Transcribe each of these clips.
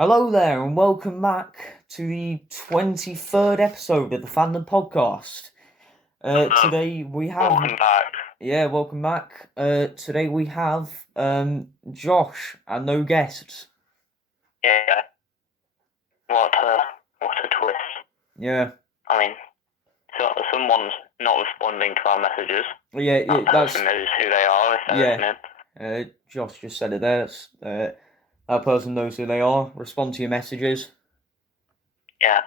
Hello there, and welcome back to the 23rd episode of the Fandom Podcast. Today we have... Welcome back. Yeah, welcome back. Today we have Josh and no guests. Yeah. What a twist. Yeah. I mean, so someone's not responding to our messages. Yeah, That person knows who they are if they're listening. Josh just said it there. That person knows who they are. Respond to your messages. Yeah.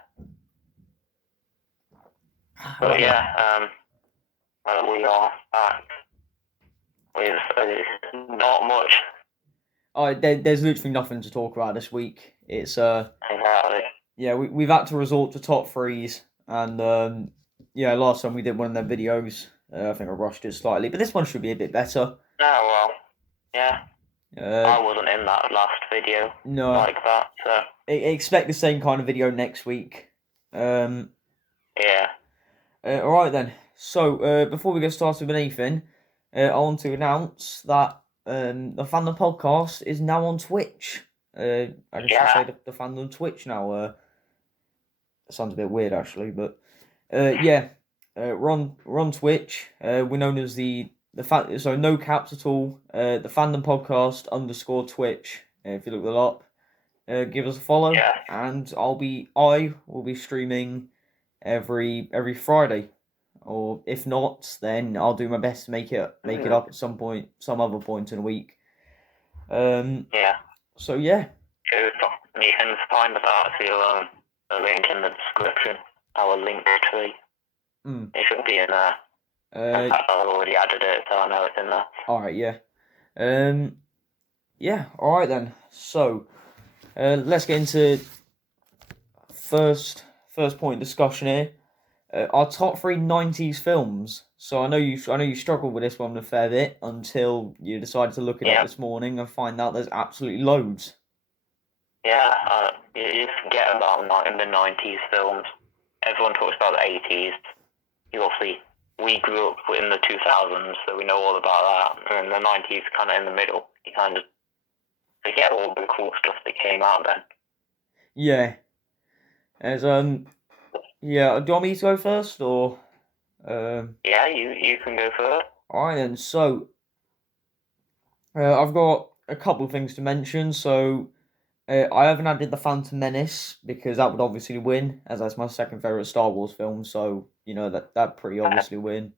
But we are back with not much. There's literally nothing to talk about this week. It's Exactly. Yeah, we've had to resort to top threes, and last time we did one of their videos, I think I rushed it slightly, but this one should be a bit better. Oh well, yeah. I wasn't in that last video. No, like that. So expect the same kind of video next week. Yeah. All right then. So before we get started with anything, I want to announce that the Fandom Podcast is now on Twitch. I guess you say the Fandom Twitch now. Sounds a bit weird actually, but we're on Twitch. We're known as so no caps at all. The Fandom Podcast _Twitch. If you look that up, give us a follow, and I will be streaming every Friday, or if not, then I'll do my best to make it up at some other point in a week. So yeah. You can find that through a link in the description. Our link tree. It should be in there. In fact, I've already added it, so I know it's in there. Alright, yeah. Alright then. So, let's get into first point of discussion here. Our top 3 90s films. So I know you struggled with this one a fair bit until you decided to look it up this morning and find out there's absolutely loads. Yeah, you forget about in the 90s films. Everyone talks about the 80s. We grew up in the 2000s, so we know all about that. And the 90s kind of in the middle. You kind of forget all the cool stuff that came out then. Yeah. Do you want me to go first, or? Yeah, you can go first. Alright then, so I've got a couple of things to mention. So I haven't added The Phantom Menace because that would obviously win, as that's my second favourite Star Wars film, so you know that pretty obviously win.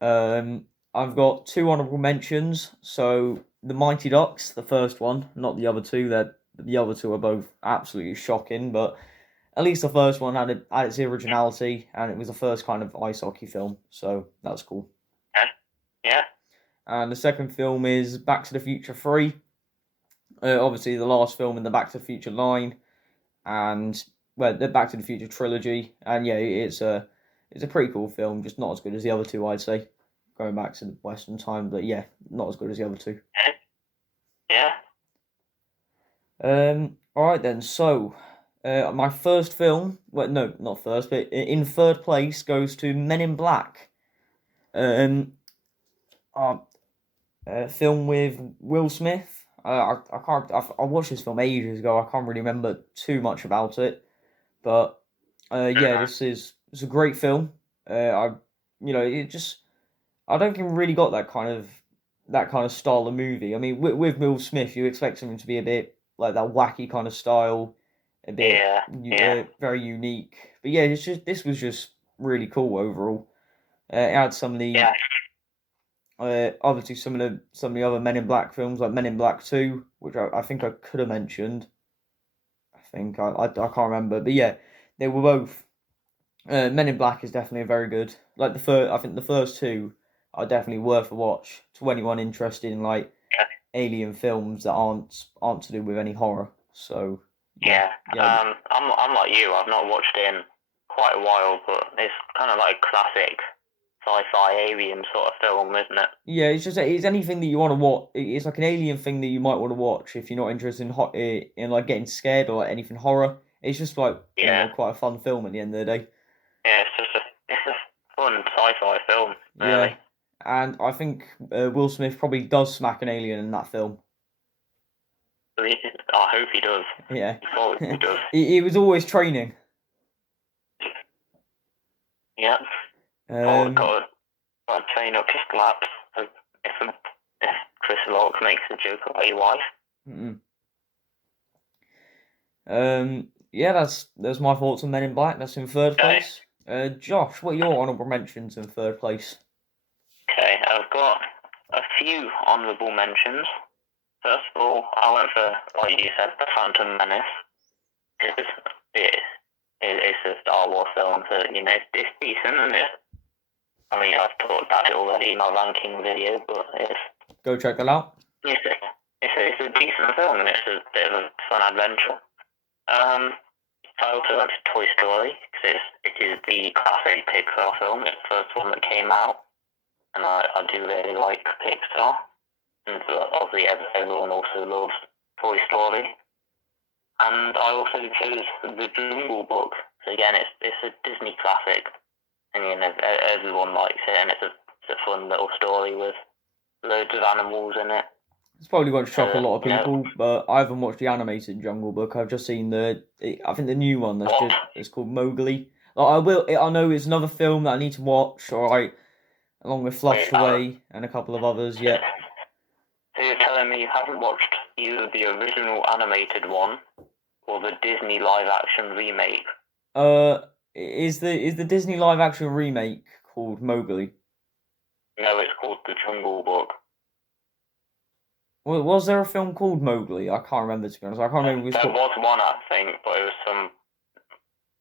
I've got 2 honourable mentions. So The Mighty Ducks, the first one, not the other two. The other two are both absolutely shocking, but at least the first one had its originality, and it was the first kind of ice hockey film, so that's cool. Yeah. And the second film is Back to the Future 3. Obviously, the last film in the Back to the Future line, and the Back to the Future trilogy. And yeah, it's a pretty cool film, just not as good as the other two, I'd say. Going back to the Western time, but yeah, not as good as the other two. Yeah. All right then. So, my first film, well, no, not first, but in third place goes to Men in Black. A film with Will Smith. I watched this film ages ago. I can't really remember too much about it, but it's a great film. I don't think really got that kind of style of movie. I mean, with Will Smith, you expect something to be a bit like that wacky kind of style, a bit very unique. But yeah, this was just really cool overall. It had some of the obviously some of the other Men in Black films, like Men in Black 2, which I think I could have mentioned. I can't remember, but yeah, they were both. Men in Black is definitely very good. Like I think the first two are definitely worth a watch to anyone interested in like alien films that aren't to do with any horror. So I'm like you. I've not watched it in quite a while, but it's kind of like classic sci-fi alien sort of film, isn't it? Yeah, it's anything that you want to watch. It's like an alien thing that you might want to watch if you're not interested in like getting scared or like anything horror. It's just like quite a fun film at the end of the day. Yeah, it's a fun sci-fi film, really. Yeah, and I think Will Smith probably does smack an alien in that film. I hope he does. Yeah. He probably does. he was always training. Yeah. Got to train up his slaps. So if Chris Rock makes a joke about your wife. Yeah, that's my thoughts on Men in Black. That's in third place. Josh, what are your honourable mentions in third place? Okay, I've got a few honourable mentions. First of all, I went for, like you said, The Phantom Menace. It's a Star Wars film, so, you know, it's decent, isn't it? I mean, I've talked about it already in my ranking video, but Go check that out. It's a decent film, and it's a bit of a fun adventure. I also went to Toy Story, because it is the classic Pixar film. It's the first one that came out, and I do really like Pixar. And obviously everyone also loves Toy Story. And I also chose The Jungle Book. So again, it's a Disney classic, and you know everyone likes it, and it's a fun little story with loads of animals in it. It's probably going to shock a lot of people, but I haven't watched the animated Jungle Book. I've just seen I think the new one. It's called Mowgli. I know it's another film that I need to watch. All right, along with Flushed Away and a couple of others. Yeah. So you're telling me you haven't watched either the original animated one or the Disney live action remake? Is the Disney live action remake called Mowgli? No, it's called The Jungle Book. Well, was there a film called Mowgli? I can't remember, to be honest. I can't remember. There was one, I think, but it was some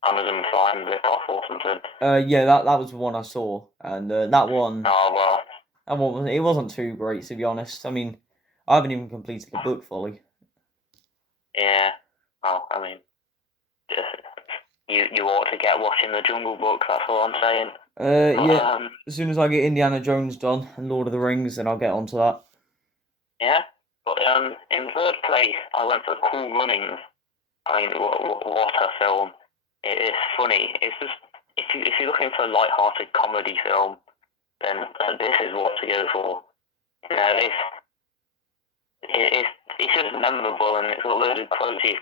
Amazon Prime rip-off or something. Yeah, that was the one I saw, and that one. Oh well. That one it wasn't too great, to be honest. I mean, I haven't even completed the book fully. Yeah. Well, I mean, you ought to get watching The Jungle Book. That's all I'm saying. Yeah. As soon as I get Indiana Jones done and Lord of the Rings, then I'll get onto that. Yeah, but in third place, I went for Cool Runnings. I mean, what a film! It is funny. It's just if you're looking for a light-hearted comedy film, then this is what to go for. You know, it's just memorable, and it's got loads of quotes you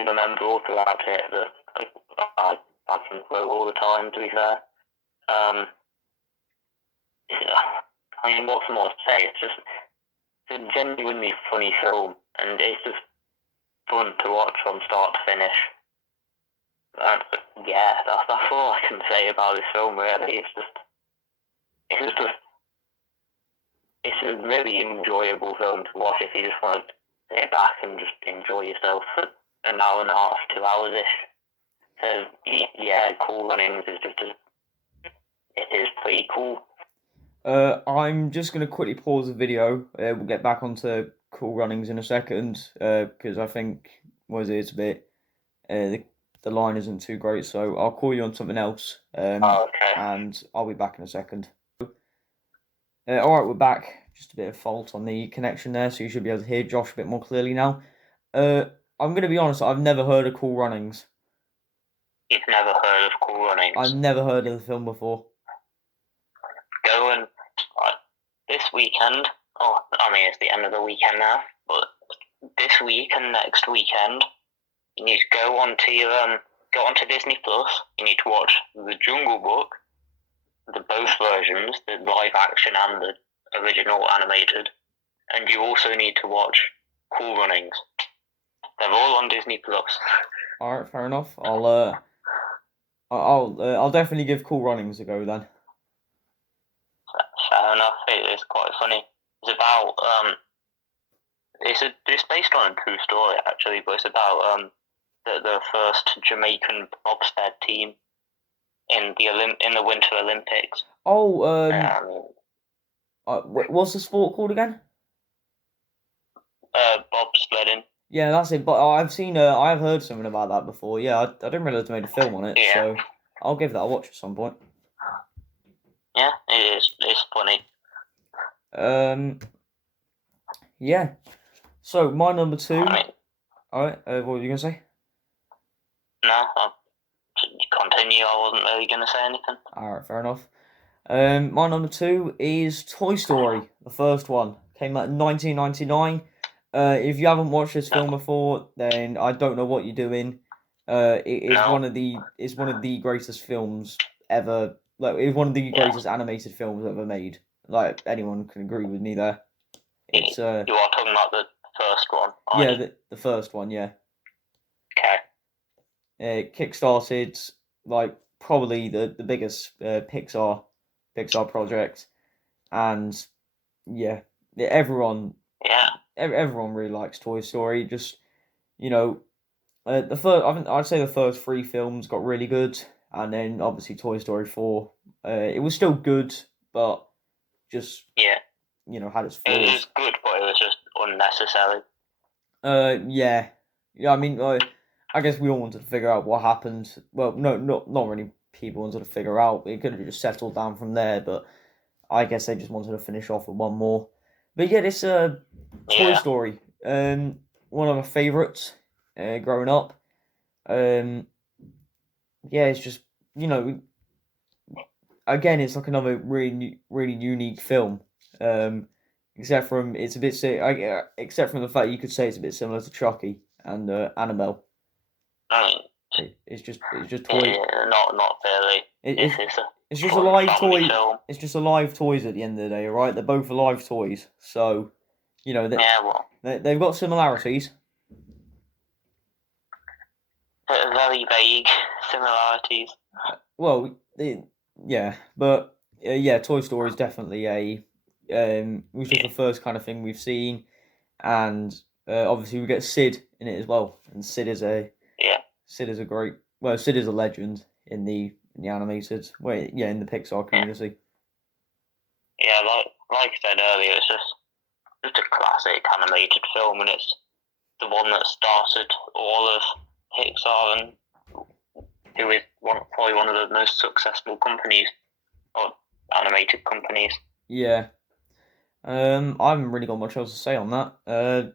remember all throughout it that I can quote all the time. To be fair, I mean, what's more to say? It's a genuinely funny film, and it's just fun to watch from start to finish. And yeah, that's all I can say about this film. Really, it's a really enjoyable film to watch if you just want to sit back and just enjoy yourself for an hour and a half, 2 hours ish. So yeah, Cool Runnings is it is pretty cool. I'm just going to quickly pause the video. We'll get back onto Cool Runnings in a second, because I think, it's a bit, the line isn't too great, so I'll call you on something else, Okay. And I'll be back in a second. Alright, we're back. Just a bit of fault on the connection there, so you should be able to hear Josh a bit more clearly now. I'm going to be honest, I've never heard of Cool Runnings. You've never heard of Cool Runnings? I've never heard of the film before. Go and this weekend. Oh, I mean, it's the end of the weekend now, but this week and next weekend, you need to go onto Disney Plus. You need to watch The Jungle Book, both versions, the live action and the original animated, and you also need to watch Cool Runnings. They're all on Disney Plus. All right, fair enough. I'll definitely give Cool Runnings a go then. Fair enough. It's quite funny. It's about it's based on a true story actually, but it's about the first Jamaican bobsled team in the Winter Olympics. What's the sport called again? Bobsledding. Yeah, that's it. But I've heard something about that before. Yeah, I didn't realise they made a film on it. Yeah. So I'll give that a watch at some point. Yeah, it is. It's funny. Yeah. So my number 2. All right. What were you gonna say? No, I'll continue. I wasn't really gonna say anything. All right, fair enough. My number 2 is Toy Story, the first one. Came out in 1999. If you haven't watched this film before, then I don't know what you're doing. It is No. one of the greatest films ever. Like, it's one of the greatest animated films ever made. Like, anyone can agree with me there. It's You are talking about the first one, yeah, aren't you? the first one, yeah. Okay. It kickstarted like probably the biggest Pixar project, and yeah, everyone Yeah. everyone really likes Toy Story. Just, you know, the first, I think I'd say the first three films got really good, and then obviously Toy Story 4. It was still good, but just, Yeah. had its It flaws. was good, but it was just unnecessary. Yeah, I mean, I guess we all wanted to figure out what happened. Well, no, not really. People wanted to figure out. It could have just settled down from there, but I guess they just wanted to finish off with one more. But yeah, this Toy Story, one of my favourites, growing up. Yeah, it's just, again, it's like another really unique film. Except from it's a bit except from the fact you could say it's a bit similar to Chucky and Annabelle. It's just toys. Yeah, not really. It's just a live toy. Film. It's just a live toys at the end of the day, right? They're both alive toys, so they've got similarities. Very vague similarities. Well, yeah, but yeah, Toy Story is definitely was just the first kind of thing we've seen, and obviously we get Sid in it as well, and Sid is a great, well, Sid is a legend in the animated, in the Pixar community. Yeah, like I said earlier, it's just a classic animated film, and it's the one that started all of Pixar, and who is probably one of the most successful companies, or animated companies. Yeah. I haven't really got much else to say on that. You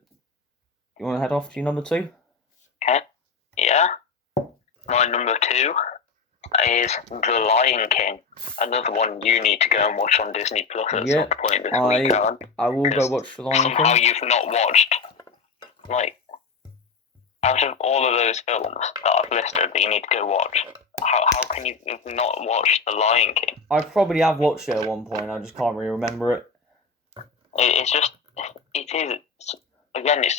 want to head off to your number 2? Okay. Yeah. My number 2 is The Lion King. Another one you need to go and watch on Disney Plus at some point this week, Alan. I will go watch The Lion King. Somehow you've not watched, out of all of those films that I've listed that you need to go watch, how can you not watch The Lion King? I probably have watched it at one point, I just can't really remember it. It's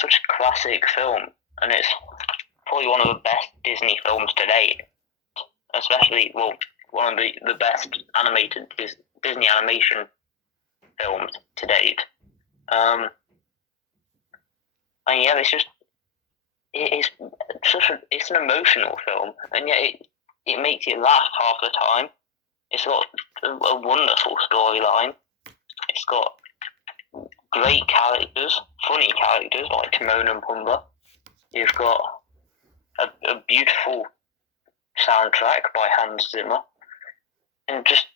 such a classic film, and it's probably one of the best Disney films to date. Especially, one of the best animated Disney animation films to date. And yeah, it's an emotional film, and yet it makes you laugh half the time. It's got a wonderful storyline. It's got great characters, funny characters like Timon and Pumbaa. You've got a beautiful soundtrack by Hans Zimmer, and just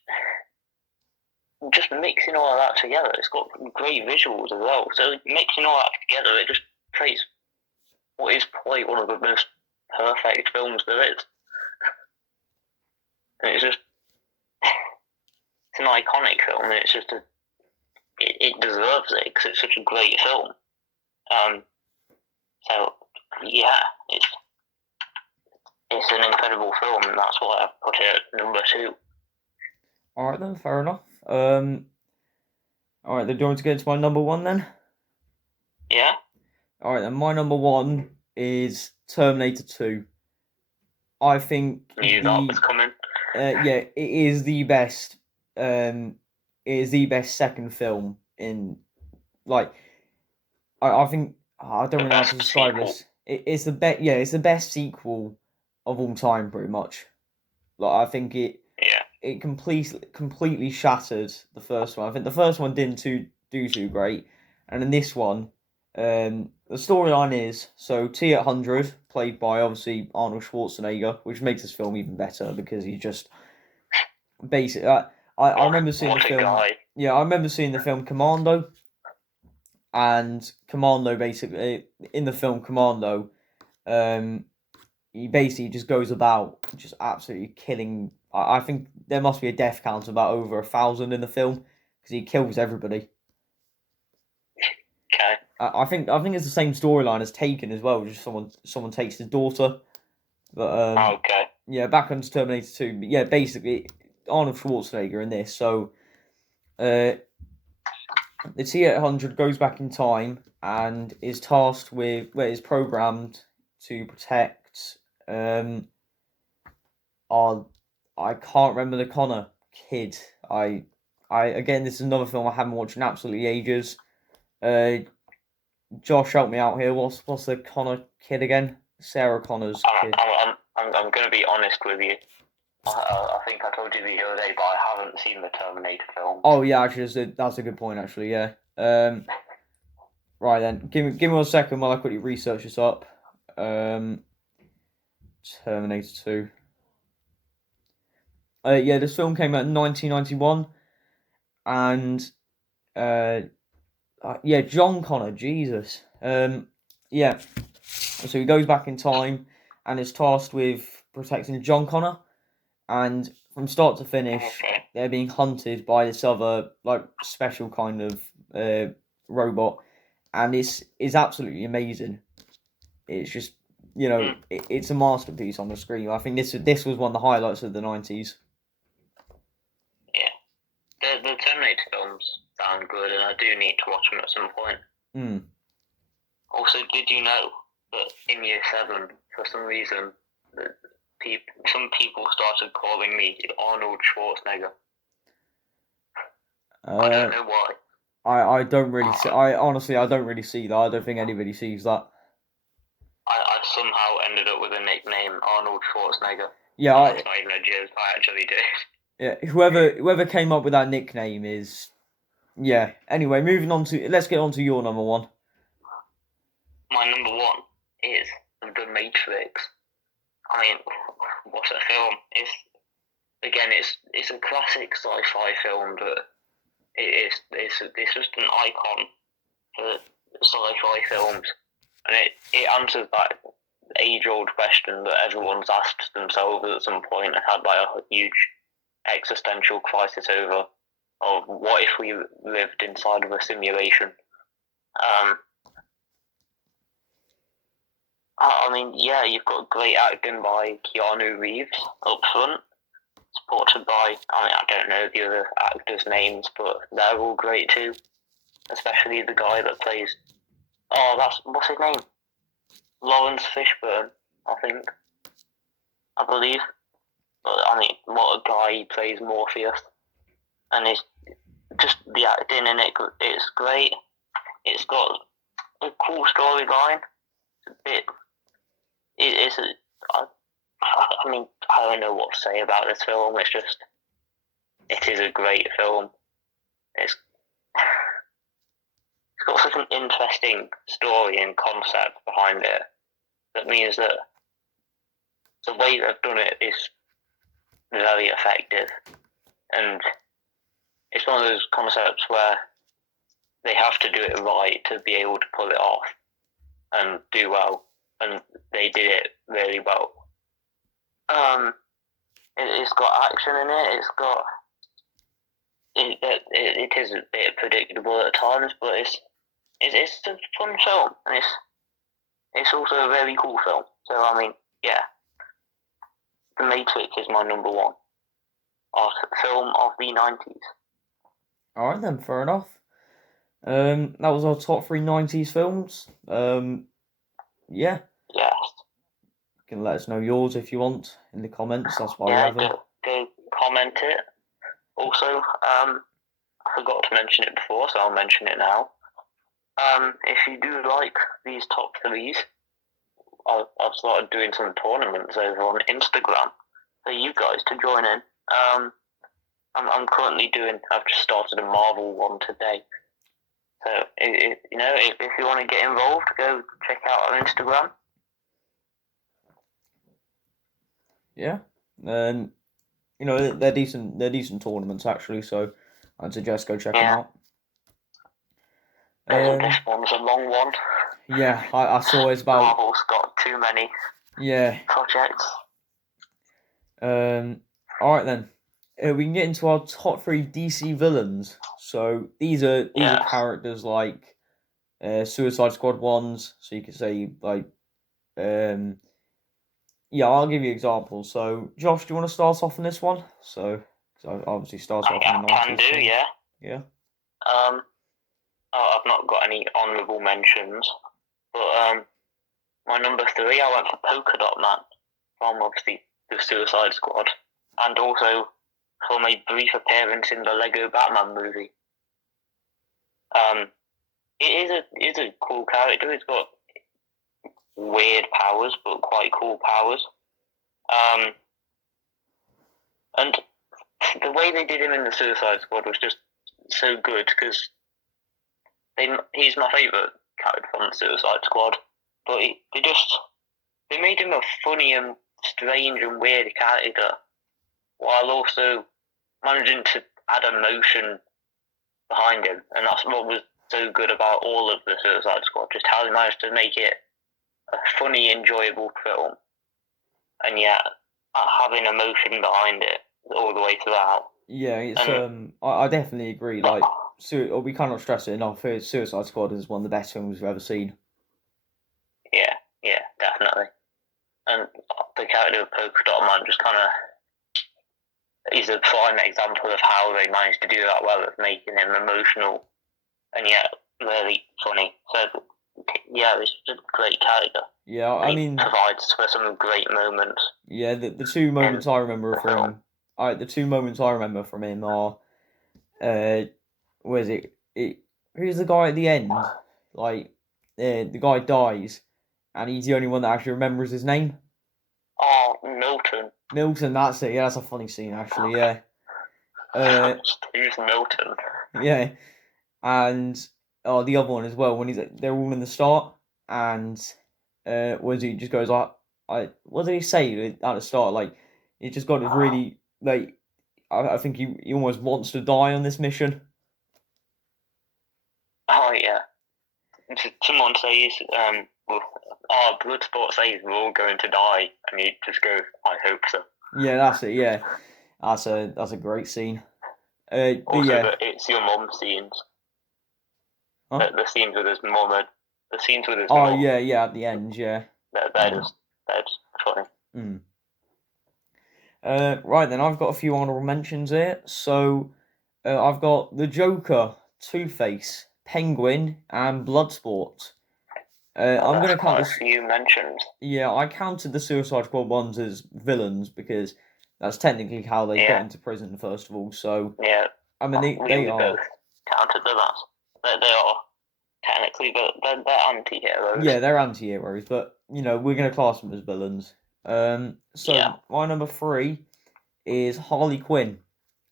mixing all of that together, it's got great visuals as well. So mixing all that together, it just creates what is probably one of the most perfect films there is. And it's an iconic film, and it's just it deserves it because it's such a great film. So yeah, it's an incredible film, and that's why I put it at number 2. Alright then, fair enough. Alright, then do you want to get into my number 1 then? Yeah. Alright then, my number 1 is Terminator 2. I think knew that was coming. Yeah, it is the best. It is the best second film in, like, I think I don't really know how to describe this. It's the best. Yeah, it's the best sequel of all time, pretty much. Like, I think it completely shattered the first one. I think the first one didn't do too great, and in this one, the storyline is so T-800, played by obviously Arnold Schwarzenegger, which makes this film even better because he's just basically. I remember seeing the film. Guy. Yeah, I remember seeing the film Commando, and Commando basically in the film Commando, he basically just goes about just absolutely killing. I think there must be a death count of about over 1,000 in the film because he kills everybody. Okay. I think it's the same storyline as Taken as well. Just someone takes his daughter, but Okay. yeah, back on Terminator 2. But yeah, basically Arnold Schwarzenegger in this. So the T-800 goes back in time and is tasked with, is programmed to protect our, I can't remember the Connor kid. I again, this is another film I haven't watched in absolutely ages. Josh, help me out here. What's the Connor kid again? Sarah Connor's kid. I'm going to be honest with you. I think I told you the other day, but I haven't seen the Terminator film. Oh yeah, actually, that's a good point. Actually, yeah. Right then, give me 1 second while I quickly research this up. Terminator 2. Yeah, this film came out in 1991, and yeah, John Connor, Jesus. Yeah, so he goes back in time and is tasked with protecting John Connor, and from start to finish, they're being hunted by this other like special kind of robot, and it's absolutely amazing. It's just it's a masterpiece on the screen. I think this was one of the highlights of the 90s. Yeah, the Terminator films sound good, and I do need to watch them at some point. Also, did you know that in Year 7, for some reason, some people started calling me Arnold Schwarzenegger? I don't know why. I don't really see. I honestly don't really see that. I don't think anybody sees that. I somehow ended up with a nickname, Arnold Schwarzenegger. Yeah, that's not even a joke. I actually did. Yeah, whoever came up with that nickname is, yeah. Anyway, let's get on to your number one. My number one is The Matrix. I mean, what a film! It's a classic sci-fi film, but it's just an icon for sci-fi films, and it answers that age-old question that everyone's asked themselves at some point and had like a huge existential crisis over, of what if we lived inside of a simulation. I mean, yeah, you've got great acting by Keanu Reeves up front, supported by, I don't know the other actors' names, but they're all great too. Especially the guy that plays, what's his name? Lawrence Fishburne, I believe. But I mean, what a guy, he plays Morpheus. And it's just the acting in it, it's great. It's got a cool storyline. I mean, I don't know what to say about this film. It is a great film. It's got such an interesting story and concept behind it. That means that the way they've done it is very effective. And it's one of those concepts where they have to do it right to be able to pull it off and do well. And they did it really well. It's got action in it. It is a bit predictable at times, but it's a fun film, and it's also a very cool film. So I mean, yeah, The Matrix is my number one film of the 90s. All right then, fair enough. That was our top 3 90s films. Yeah. Yes. You can let us know yours if you want in the comments. That's why we have it. Go comment it. Also, I forgot to mention it before, so I'll mention it now. If you do like these top 3s, I've started doing some tournaments over on Instagram for you guys to join in. I'm currently I've just started a Marvel one today. So, if you want to get involved, go check out our Instagram. Yeah. They're decent tournaments actually, so I'd suggest go check them out. This one's a long one. Yeah, I saw it's about... Marvel's got too many projects. Alright then. We can get into our top 3 DC villains. So these are characters like Suicide Squad ones. So you could say like, yeah, I'll give you examples. So Josh, do you want to start off on this one? So obviously starts off in the Can 90s. do, yeah. Yeah. I've not got any honourable mentions, but my number 3, I went for Polka Dot Man from obviously the Suicide Squad, and also from a brief appearance in the Lego Batman movie. It is a cool character. It's got weird powers, but quite cool powers. And the way they did him in the Suicide Squad was just so good because he's my favourite character from the Suicide Squad. But they made him a funny and strange and weird character, while also managing to add emotion behind him, and that's what was so good about all of the Suicide Squad. Just how they managed to make it a funny, enjoyable film, and yet having emotion behind it all the way throughout. Yeah, it's I definitely agree. Like, we cannot stress it enough. Suicide Squad is one of the best films we've ever seen. Yeah, definitely. And the character of Polka Dot Man just kind of is a prime example of how they managed to do that well, of making him emotional and yet really funny. So yeah, it's just a great character. Yeah, I he mean, provides for some great moments. Yeah, the two moments I remember from the two moments I remember from him are, where's it? Who's the guy at the end? Like, the guy dies, and he's the only one that actually remembers his name. Oh, Milton. Milton, that's it. Yeah, that's a funny scene actually. Yeah. Who's Milton? Yeah, and the other one as well when they're all in the start, and was he just goes like, what did he say at the start? Like, he just got it really like. I think he almost wants to die on this mission. Oh yeah. Someone says, Bloodsport says we're all going to die, and you just go, I hope so. Yeah, that's it. Yeah, that's a great scene. Also, yeah. It's Your Mum scenes. Huh? The scenes with his mum. The scenes with his mum. mum. Yeah, at the end, yeah. They're just funny. Right then, I've got a few honourable mentions here. So, I've got the Joker, Two-Face, Penguin, and Bloodsport. I'm going to count a few mentions. Yeah, I counted the Suicide Squad ones as villains because that's technically how they got into prison, first of all. So yeah, I mean they are both counted them as they are technically, but they're anti-heroes. Yeah, they're anti-heroes, but we're going to class them as villains. My number 3 is Harley Quinn.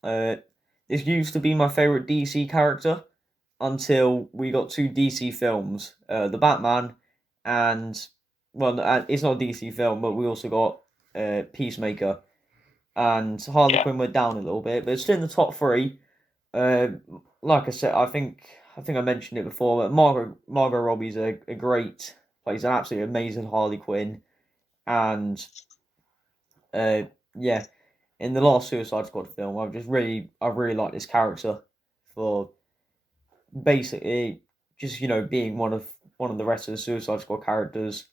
This used to be my favourite DC character until we got 2 DC films, the Batman, and it's not a DC film, but we also got Peacemaker, and Harley Quinn went down a little bit, but it's still in the top 3. Like I said, I think I mentioned it before, but Margot Robbie's a great, plays an absolutely amazing Harley Quinn, and in the last Suicide Squad film, I really like this character for basically just being one of the rest of the Suicide Squad characters.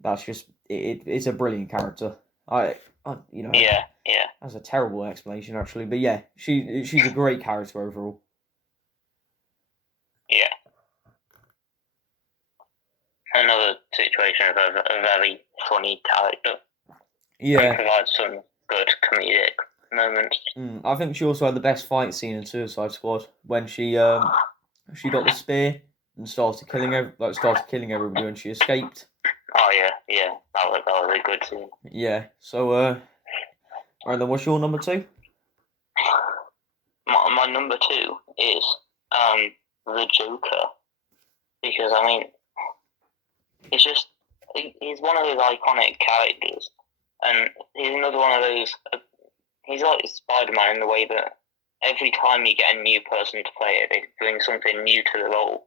That's just it's a brilliant character. That's a terrible explanation actually, but yeah, she's a great character overall. Yeah. Another situation of a very funny character. Yeah. Who provides some good comedic moments. I think she also had the best fight scene in Suicide Squad when she got the spear and started killing everybody when she escaped. Oh yeah, that was a good scene. Yeah. So right then, what's your number 2? My number 2 is the Joker, because I mean, he's one of those iconic characters, and he's another one of those. He's like Spider-Man in the way that every time you get a new person to play it, they bring something new to the role.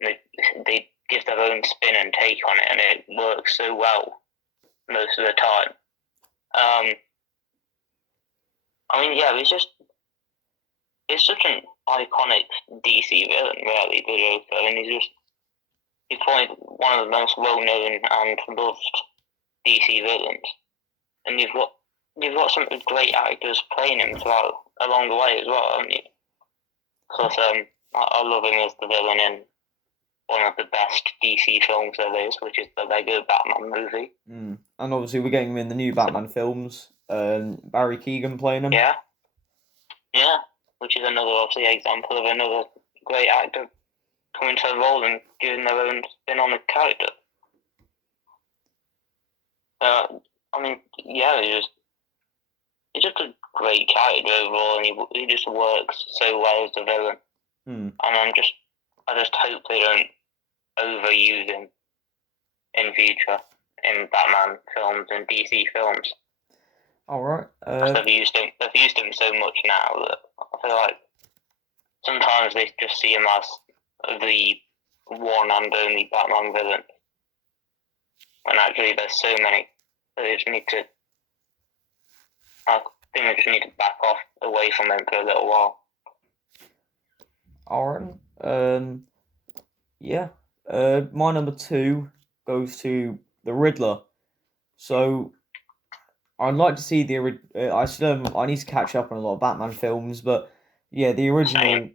They give their own spin and take on it, and it works so well most of the time. I mean, yeah, it's such an iconic DC villain, really, the Joker. I mean, he's probably one of the most well-known and loved DC villains, and you've got some great actors playing him throughout along the way as well, haven't you? Plus, I love him as the villain in one of the best DC films there is, which is the Lego Batman movie. And obviously we're getting him in the new Batman films. Barry Keoghan playing him. Yeah, which is another obviously example of another great actor coming to the role and giving their own spin on the character. He's just a great character overall, and he just works so well as a villain. And I just hope they don't overuse him in future in Batman films and DC films. All right. They've used him so much now that I feel like sometimes they just see him as the one and only Batman villain, when actually there's so many. They just need to. I think they just need to back off away from him for a little while. Alright. Yeah. My number 2 goes to the Riddler. So I'd like to see I need to catch up on a lot of Batman films, but yeah, the original. Same.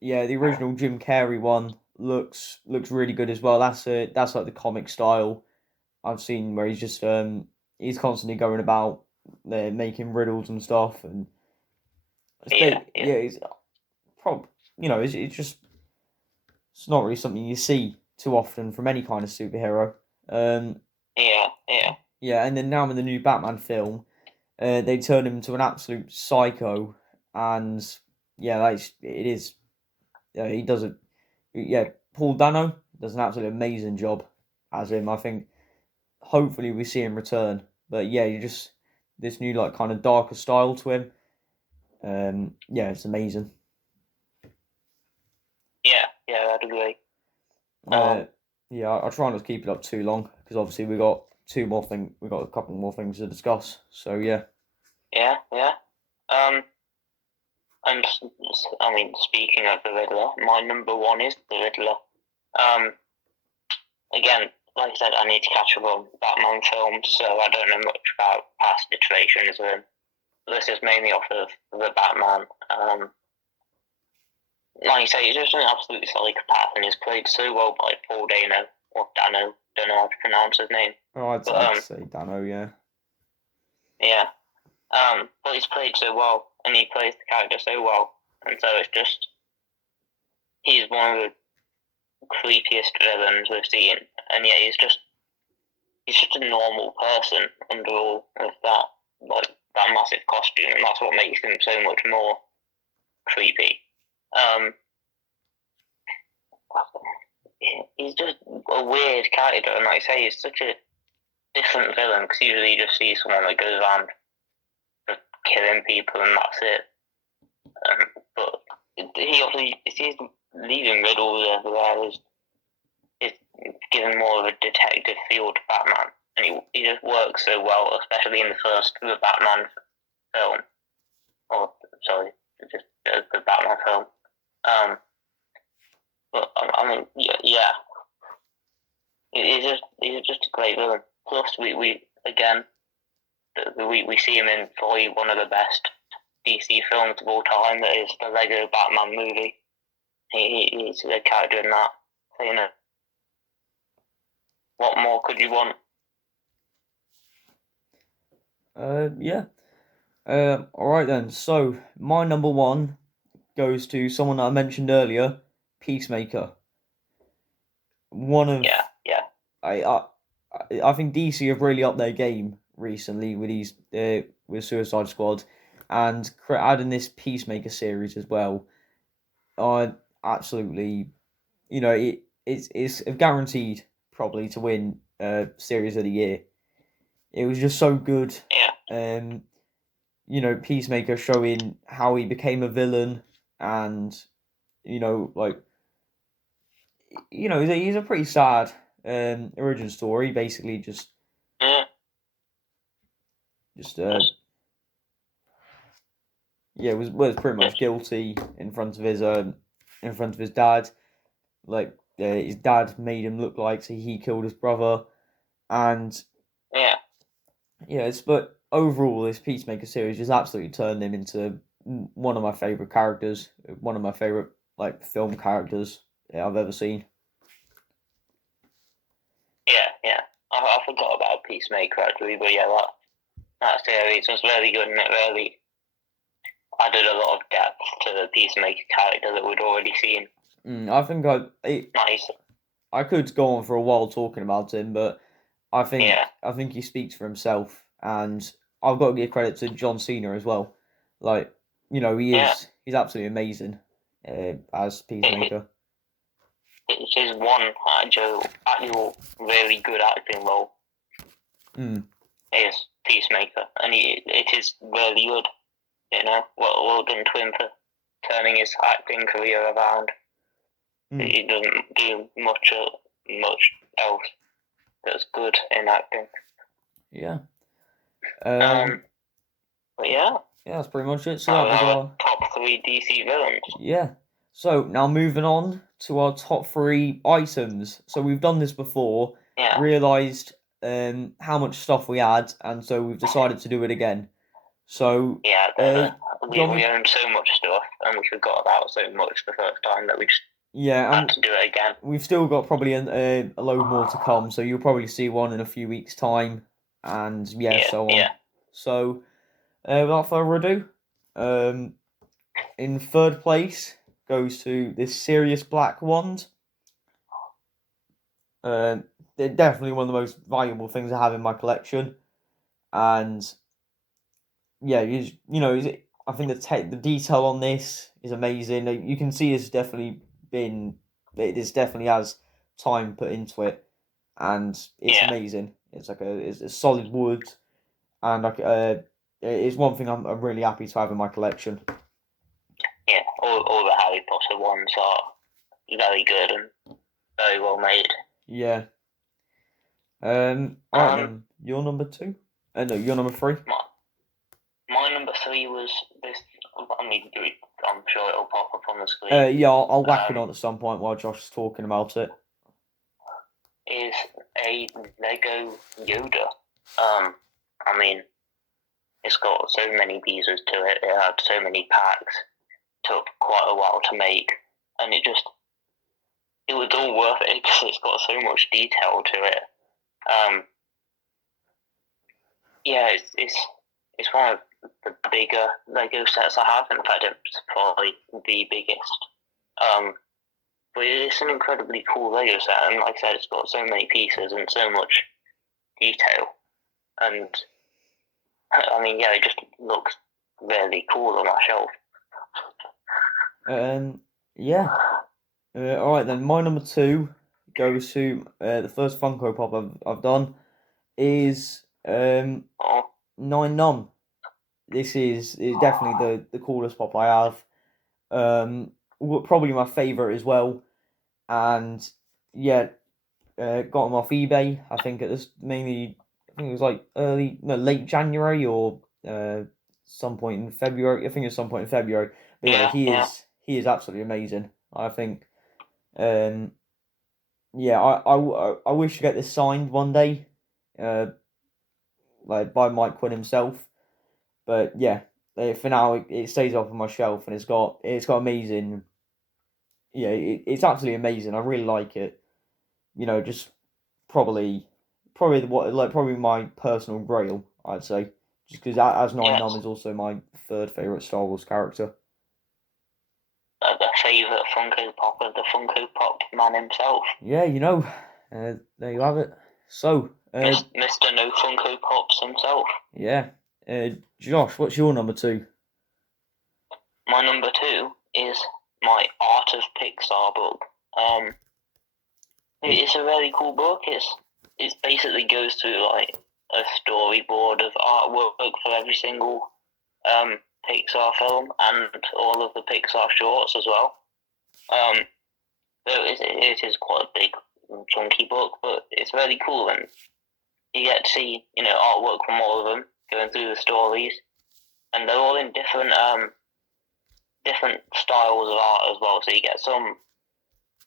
Yeah, the original Jim Carrey one looks really good as well. That's like the comic style I've seen, where he's just he's constantly going about making riddles and stuff, and it's it's not really something you see too often from any kind of superhero. Yeah, and then now in the new Batman film, they turn him into an absolute psycho, and yeah, it is. He does it. Yeah, Paul Dano does an absolutely amazing job as him. I think hopefully we see him return. But yeah, you just this new like kind of darker style to him. Yeah, it's amazing. Yeah, I'd agree. Yeah, I'll try not to keep it up too long because obviously we got a couple more things to discuss. So yeah. Yeah. And I mean, speaking of the Riddler, my number 1 is the Riddler. Again, like I said, I need to catch up on Batman films, so I don't know much about past iterations of him. This is mainly off of the Batman. Like you say, he's just an absolute psychopath, and he's played so well by Paul Dano, or Dano, don't know how to pronounce his name. Oh, I'd say Dano, yeah. Yeah. But he's played so well, and he plays the character so well, and so it's just, he's one of the creepiest villains we've seen, and yet he's just a normal person under all of that, like, that massive costume, and that's what makes him so much more creepy. He's just a weird character, and like I say, he's such a different villain, because usually you just see someone that goes around just killing people and that's it. But he obviously, he's leaving riddles everywhere, is given more of a detective feel to Batman, and he just works so well, especially in the Batman film, just the Batman film. But I mean, yeah, he's just a great villain. Plus, we see him in probably one of the best DC films of all time. That is the Lego Batman movie. He's a character in that. So, you know, what more could you want? Yeah. All right then. So my number 1 goes to someone that I mentioned earlier, Peacemaker. I think DC have really upped their game recently with these with Suicide Squad, and adding this Peacemaker series as well. I absolutely, it's guaranteed probably to win series of the year. It was just so good. Yeah. Peacemaker showing how he became a villain, and he's a pretty sad origin story. Basically, was pretty much guilty in front of his dad. Like his dad made him look like he killed his brother, and but overall this Peacemaker series just absolutely turned him into one of my favorite characters, one of my favorite film characters I've ever seen. Yeah. I forgot about Peacemaker actually, but yeah, that series was really good, and it really added a lot of depth to the Peacemaker character that we'd already seen. I think Nice. I could go on for a while talking about him, but I think Yeah. I think he speaks for himself, and I've got to give credit to John Cena as well. He's absolutely amazing as Peacemaker. It's his one actual really good acting role. Is Peacemaker, and it is really good. Well done to him for turning his acting career around. He doesn't do much else that's good in acting. Yeah. But yeah. Yeah, that's pretty much it. So that was our top 3 DC villains. Yeah. So now moving on to our top 3 items. So we've done this before. Yeah. Realised how much stuff we had, and so we've decided to do it again. So we owned so much stuff, and we forgot about so much the first time that we just had to do it again. We've still got probably a load more to come, so you'll probably see one in a few weeks' time, and so on. Yeah. So without further ado, in third place goes to this Sirius Black wand. They're definitely one of the most valuable things I have in my collection, and I think the detail on this is amazing. You can see this definitely has time put into it, and it's amazing. It's it's a solid wood, and it's one thing I'm really happy to have in my collection. Yeah, all the Harry Potter ones are very good and very well made. Yeah. Alright then, your number 2? No, your number 3? My number 3 was this. I mean, I'm sure it'll pop up on the screen. Yeah, I'll whack it on at some point while Josh is talking about it. Is a Lego Yoda. I mean, it's got so many pieces to it. It had so many packs. Took quite a while to make, and it was all worth it because it's got so much detail to it. It's one of the bigger Lego sets I have. In fact, it's probably the biggest. But it's an incredibly cool Lego set, and like I said, it's got so many pieces and so much detail. And I mean, it just looks really cool on that shelf. Alright then, my number 2 goes to the first Funko Pop I've done is 9 Nom. This is definitely the coolest pop I have. Probably my favourite as well. And got them off eBay. I think it was late January or some point in February. I think it's some point in February. But he is absolutely amazing. I think. I wish to get this signed one day, by Mike Quinn himself. But for now it stays up on my shelf, and it's got amazing. It's absolutely amazing. I really like it. Just probably my personal grail, I'd say, just because as 9 Nom is also my third favorite Star Wars character. The favourite Funko Pop of the Funko Pop man himself. Yeah, there you have it. So, Mr. No Funko Pops himself. Yeah. Josh, what's your number 2? My number 2 is my Art of Pixar book. It's a really cool book. It basically goes through like a storyboard of artwork for every single Pixar film and all of the Pixar shorts as well. So it is quite a big, chunky book, but it's really cool, and you get to see artwork from all of them going through the stories, and they're all in different styles of art as well. So you get some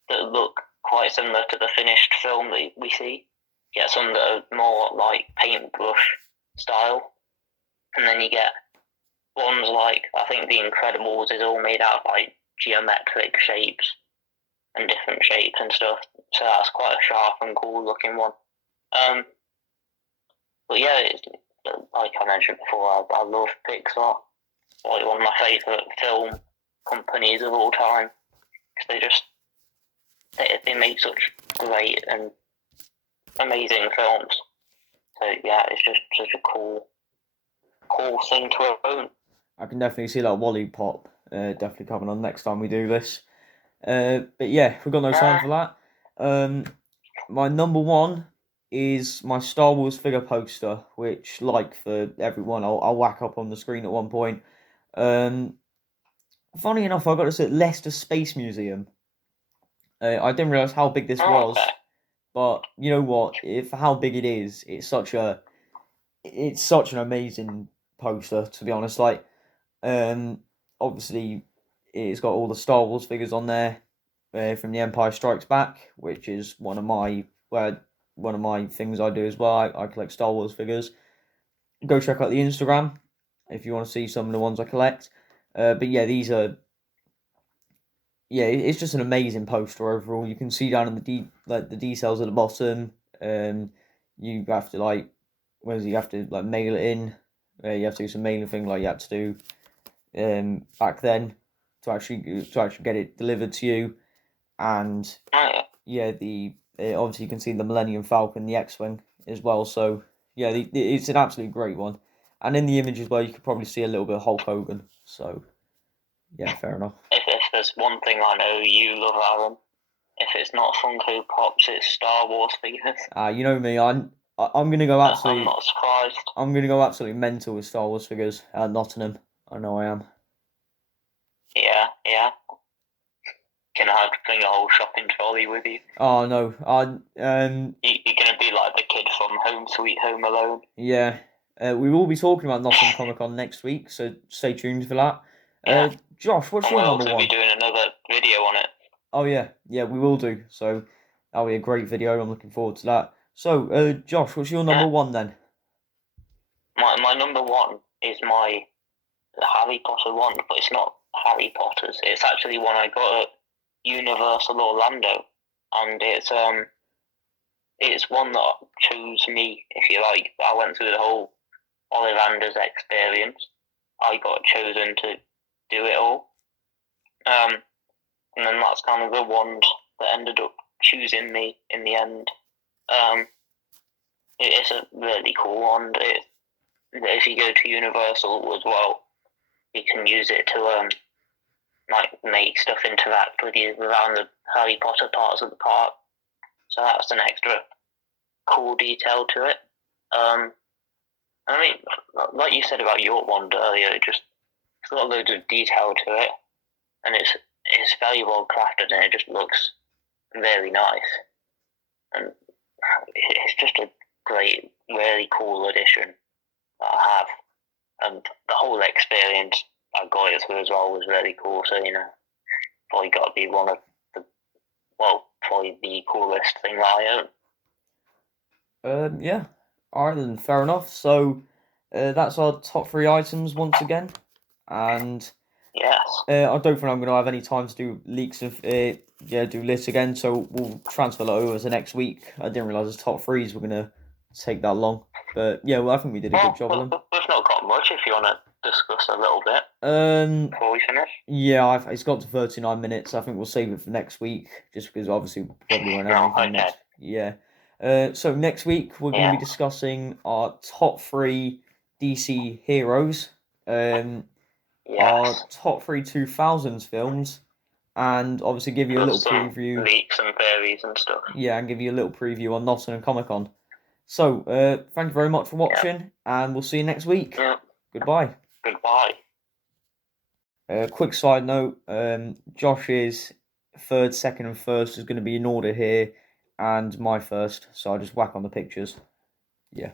that look quite similar to the finished film that we see. You get some that are more like paintbrush style, and then you get ones like, I think The Incredibles is all made out of like geometric shapes and different shapes and stuff. So that's quite a sharp and cool looking one. But yeah, it's, like I mentioned before, I love Pixar. Like one of my favourite film companies of all time. Because they make such great and amazing films. So yeah, it's just such a cool thing to own. I can definitely see that Wally Pop definitely coming on next time we do this. But yeah, we've got no time for that. My number one is my Star Wars figure poster, which, like for everyone, I'll whack up on the screen at one point. Funny enough, I got this at Leicester Space Museum. I didn't realise how big this was, Okay. but you know what? For how big it is, it's such an amazing poster, to be honest. Like, obviously, it's got all the Star Wars figures on there from The Empire Strikes Back, which is one of my things I do as well. I collect Star Wars figures. Go check out the Instagram if you want to see some of the ones I collect. But yeah, these are. Yeah, it's just an amazing poster overall. You can see down in the details at the bottom. You have to you have to mail it in. You have to do some mailing thing like you had to do back then to actually get it delivered to you. And yeah, obviously you can see the Millennium Falcon, the X-Wing as well. So yeah, it's an absolutely great one. And in the image as well, you could probably see a little bit of Hulk Hogan. So yeah, fair enough. If there's one thing I know you love, Aaron, if it's not Funko Pops, it's Star Wars figures. You know me, I'm gonna go absolutely. I'm not surprised. I'm gonna go absolutely mental with Star Wars figures at Nottingham. I know I am. Yeah. Can I bring a whole shopping trolley with you? Oh no, You're gonna be like the kid from Home Sweet Home Alone. Yeah, we will be talking about Nottingham Comic Con next week, so stay tuned for that. Yeah. Josh, what's your number one? We'll also be doing another video on it. Oh yeah, we will do. So that'll be a great video. I'm looking forward to that. So, Josh, what's your number one then? My number one is my Harry Potter one, but it's not Harry Potter's. It's actually one I got at Universal Orlando, and it's one that chose me, if you like. I went through the whole Ollivander's experience. I got chosen to do it all, and then that's kind of the one that ended up choosing me in the end. It's a really cool one. If you go to Universal as well, you can use it to make stuff interact with you around the Harry Potter parts of the park. So that's an extra cool detail to it. I mean, like you said about your one earlier, it's got loads of detail to it, and it's very well crafted, and it just looks very nice. And it's just a great, really cool addition that I have. And the whole experience I got it through as well was really cool. So, probably got to be one of probably the coolest thing that I own. Yeah. Alright then, fair enough. So, that's our top 3 items once again. And yes. I don't think I'm going to have any time to do leaks of do lists again. So we'll transfer that over to next week. I didn't realise the top 3s were going to take that long. But yeah, I think we did a good job of them. We've not got much if you want to discuss a little bit before we finish. Yeah, it's got to 39 minutes. I think we'll save it for next week, just because obviously we probably won't have anything next. Yeah. So next week we're going to be discussing our top 3 DC heroes, our top 3 2000s films, and obviously give you a little preview. Leaks and theories and stuff. Yeah, and give you a little preview on Nottingham Comic Con. So, thank you very much for watching, and we'll see you next week. Yeah. Goodbye. Goodbye. Quick side note, Josh's third, second, and first is going to be in order here, and my first, so I'll just whack on the pictures. Yeah.